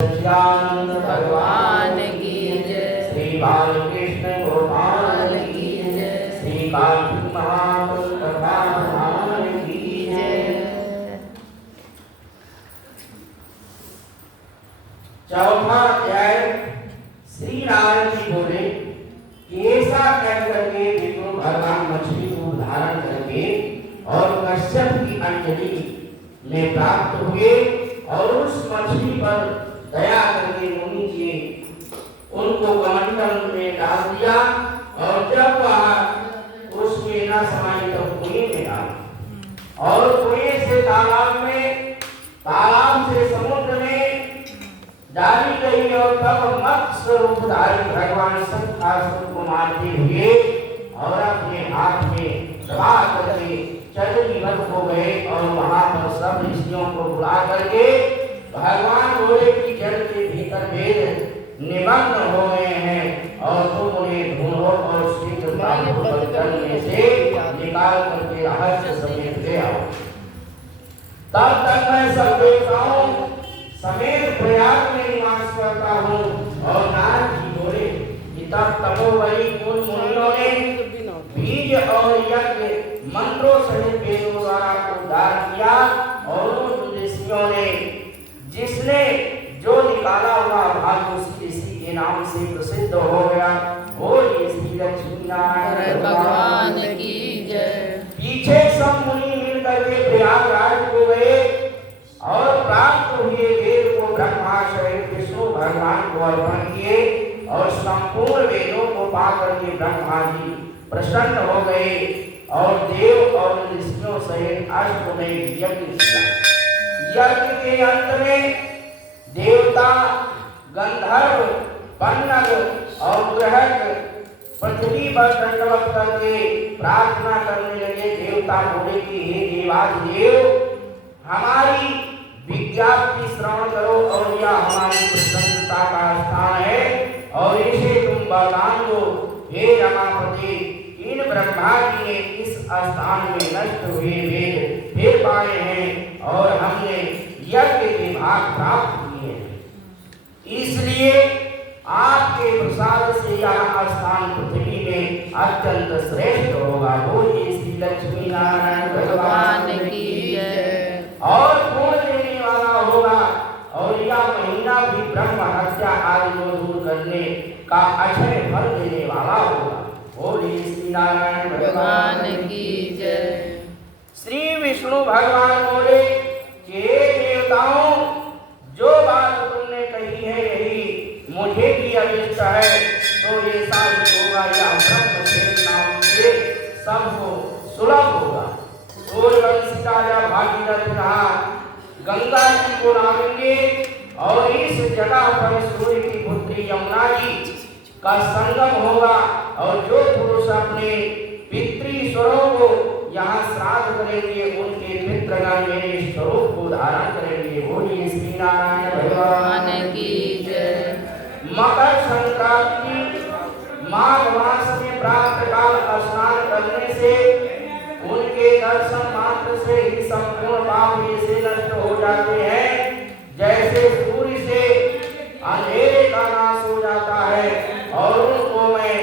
सच्चिदानंद भगवान की जय। श्री बालकृष्ण गोपाल की जय। श्री कार्तिक महाप्रभु भगवान की जय। चौथा अध्याय श्री नारायण जी बोले कि ऐसा कह करके विष्णु भगवान मछली को धारण करके और कश्यप की अंजलि में प्राप्त हुए और उस मछली पर दया करके मुनि जी उनको कमंडल में डाल दिया और जब वह उसमें न समाई तो कुएं में डाला और कुएं से तालाब में, तालाब से समुद्र में डाली गई और तब मत्स्य रूपधारी भगवान शंकरासुर को मारते हुए और अपने हाथ में दबा करके चंडीगढ़ हो गए और वहां पर सब ऋषियों को बुला करके भगवान बोले कि जल के भीतर वेद निमग्न हो गए हैं और तुम उन्हें ढूंढो और शीघ्रतापूर्वक जल में से निकाल करके रहस्य समेत ले आओ। तब तक मैं सब देवताओं समेत प्रयाग में निवास करता हूँ। और नारद जी बोले कि तब तपोवरी उन मुनियों ने बीज और यज्ञ मंत्रों सहित वेदों द्वारा उद्धार किया और उन ऋषियों ने जिसने जो निकाला हुआ भाग उसी ऋषि के नाम से प्रसिद्ध हो गया। वो श्री लक्ष्मी नारायण भगवान की जय। पीछे सब मुनि मिलकर के प्रयागराज को गए और प्राप्त हुए वेद को ब्रह्मा सहित विष्णु भगवान को अर्पण किए और संपूर्ण वेदों को पाकर के ब्रह्मा जी प्रसन्न हो गए और देव और ऋषियों सहित अष्टमेध यज्ञ किया। यज्ञ के अंत में देवता, गंधर्व, पन्नग और ग्रहक पृथ्वी पर दंडवत करके प्रार्थना करने लगे। देवता बोले कि हे देवाधिदेव, हमारी विज्ञप्ति श्रवण करो और यह हमारी प्रसन्नता का स्थान है और इसे तुम वरदान दो। हे रमापति, इन ब्रह्मा जी ने इस स्थान में नष्ट हुए वेद फिर पाए हैं और हमने यज्ञ के भाग प्राप्त किए हैं। इसलिए आपके प्रसाद से यह स्थान पृथ्वी में अत्यंत श्रेष्ठ होगा। बोलिए श्री लक्ष्मी नारायण भगवान की जय। और गुण देने वाला होगा और यह महीना भी ब्रह्म हत्या आदि को दूर करने का अक्षय फल देने वाला होगा। बोलिए श्री नारायण भगवान की जय। श्री विष्णु भगवान बोले कि देवताओं, जो बात तुमने कही है यही मुझे भी अभिष्ट है, तो ये साबित होगा या ब्रह्म के नाम से सबको सुलभ होगा। सूर्यवंशी राजा भागीरथ कहा गंगा जी को लाएंगे और इस जगह पर सूर्य की पुत्री यमुना जी का संगम होगा और जो पुरुष अपने पितृस्वरों को यहाँ श्राद्ध करेंगे उनके पितृगण मेरे स्वरूप को धारण करेंगे। बोलिए श्री नारायण भगवान की जय। मकर संक्रांति माघ मास में प्रातः काल स्नान करने से उनके दर्शन मात्र से ही संपूर्ण पाप से नष्ट हो जाते हैं। जैसे सूर्य से अंधेरे का नाश हो जाता है और उनको मैं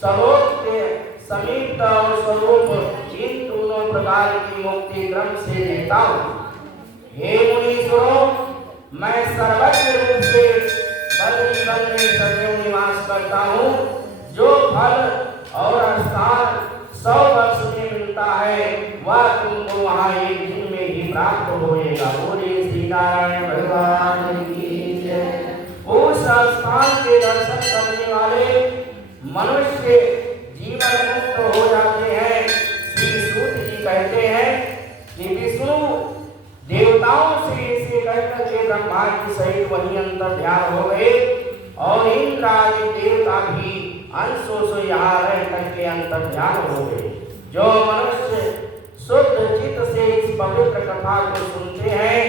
स्वरूप के समीप और स्वरूप इन दोनों प्रकार की मुक्ति क्रम से देता हूँ। हे मुनीश्वरों, मैं सर्वज्ञ रूप से बद्रीवन में सदैव निवास करता हूँ। जो फल और स्थान 100 वर्ष में मिलता है वह तुमको वहाँ एक दिन में ही प्राप्त होएगा। बोलिए श्री नारायण भगवान की जय। उस स्थान के दर्शन करने वाले मनुष्य जीवन मुक्त हो जाते हैं। श्री सूत जी कहते हैं कि विष्णु देवताओं से इसे कहकर के ब्रह्मा जी सहित वही अंतर ध्यान हो गए और इंद्र आदि देवता भी अंशों से यहाँ रह करके अंतर ध्यान हो गए। जो मनुष्य शुद्ध चित्त से इस पवित्र कथा को सुनते हैं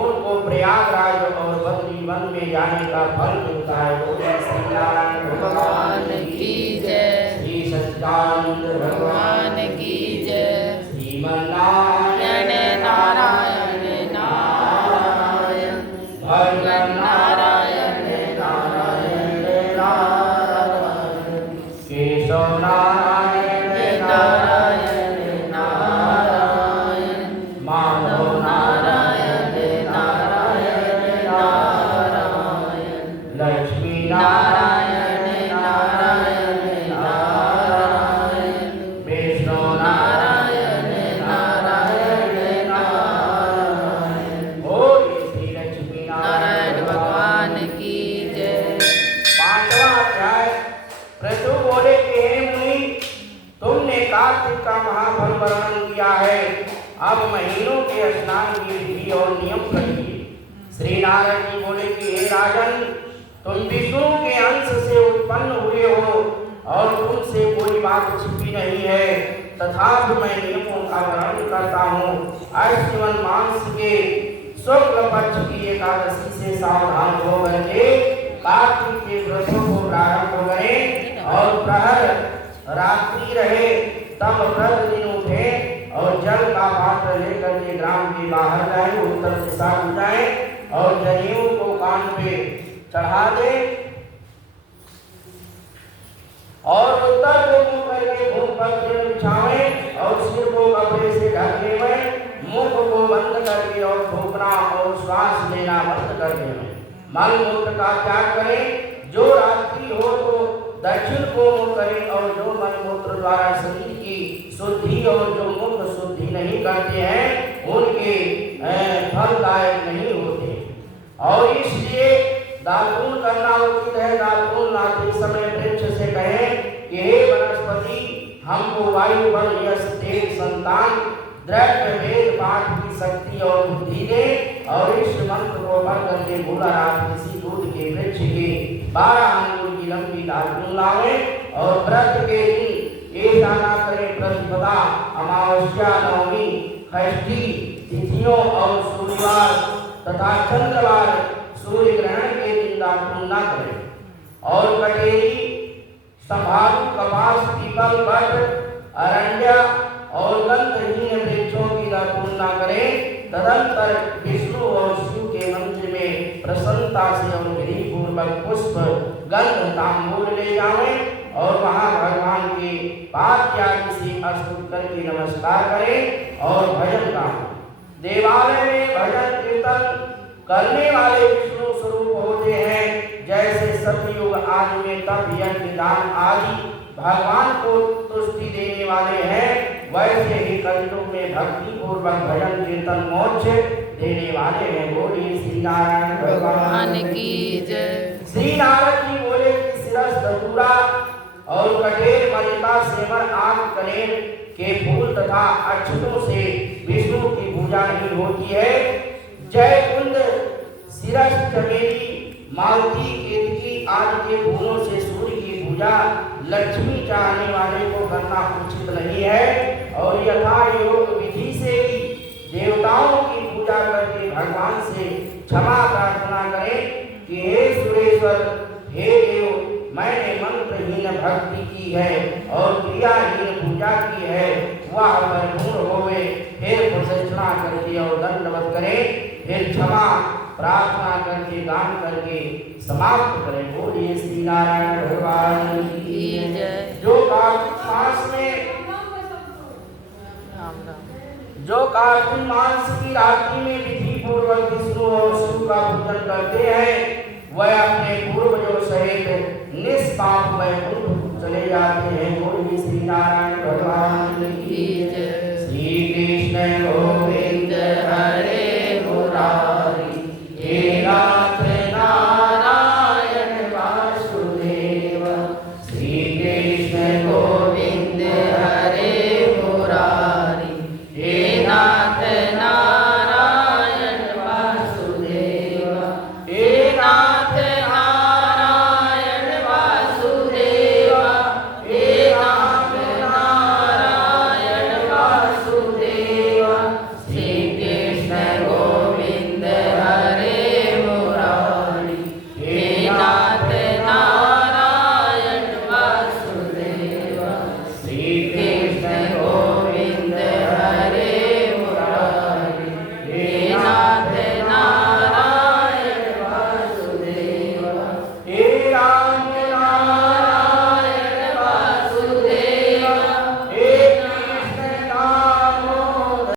उनको प्रयागराज और बद्रीवन में जाने का फल मिलता है। बोलिए श्री नारायण भगवान की जय। श्री सच्चिदानंद भगवान की जय। श्रीमन्नारायण नारायण नारायण भगवान नारायण राजन, तुम विष्णु के अंश से उत्पन्न हुए हो और तुमसे कोई बात छिपी नहीं है, तथापि मैं नियमों का वर्णन करता हूँ। अश्विन मास के शुक्ल पक्ष की एकादशी से सावधान होकर के कार्तिक के व्रतों को प्रारंभ करें और प्रहर रात्रि रहे तब प्रतिदिन उठे और जल का पात्र लेकर के ग्राम के बाहर जाए, उत्तर दिशा को जाए और जनेऊ को कान पे चढ़ा दे और उत्तर को मुंह करके भूमि पर बिछावे और सिर को कपड़े से ढक लेवे, मुख को बंद करके और थूकना और श्वास लेना बंद कर देवे। मल मूत्र का त्याग करें। जो रात्रि हो तो दक्षिण को मुख करें और जो मल मूत्र द्वारा शरीर की शुद्धि और जो मुख शुद्धि नहीं करते हैं उनके फलदायक नहीं होते। और इसलिए दातून करना उचित है। दातून नाते समय वृक्ष से कहें कि हे वनस्पति, हमको वायु बल यश तेज संतान द्रव्य वेद पाठ की शक्ति और बुद्धि दे और इस मंत्र को पढ़ करके भूला रात किसी दूध के वृक्ष के 12 अंगुल की लंबी दातून लावे और व्रत के दिन ऐसा ना करें प्रतिपदा, अमावस्या, नवमी, षष्ठी तिथियों और सूर्यवार तथा चंद्रवार सूर्य ग्रहण के दिन दातून न करें। और कटेरी, संभालु, कपास, पीपल, वट, अरण्य और गंधहीन वृक्षों की दातून न करें। तदंतर विष्णु और शिव के मंदिर में प्रसन्नता से और विधि पूर्वक पुष्प गंध तांबूल ले जाएं और वहां भगवान के पाद त्याग से स्तुति करके नमस्कार करें और भजन गाएं। देवालय में भजन कीर्तन करने वाले विष्णु स्वरूप होते हैं। जैसे सतयुग आदि में तप यज्ञ दान आदि भगवान को तुष्टि देने वाले हैं, वैसे ही कलयुग में भक्ति पूर्वक भजन कीर्तन मोक्ष देने वाले हैं। बोलिए श्री नारायण भगवान की जय। श्री नारायण जी बोले कि सिरस धतूरा और कटेर, मलिका, सेमर, आंख, कनेर के फूल तथा अक्षतों से विष्णु की पूजा नहीं होती है। जय कुंद, सिरस, चमेली, मालती, केतकी आदि के फूलों से सूर्य की पूजा लक्ष्मी चाहने वाले को करना उचित नहीं है। और यथा योग विधि से ही देवताओं की पूजा करके भगवान से क्षमा प्रार्थना करें कि हे सुरेश्वर, हे देव, मैंने मंत्रहीन भक्ति की है और क्रियाहीन पूजा की है, वह परिपूर्ण होवे। फिर प्रदक्षिणा करके और दंडवत करें, फिर क्षमा प्रार्थना करके गान करके समाप्त करें। बोलिए श्री नारायण भगवान की जय। जो कार्तिक मास की रात्रि में विधि पूर्वक विष्णु और शिव का पूजन करते हैं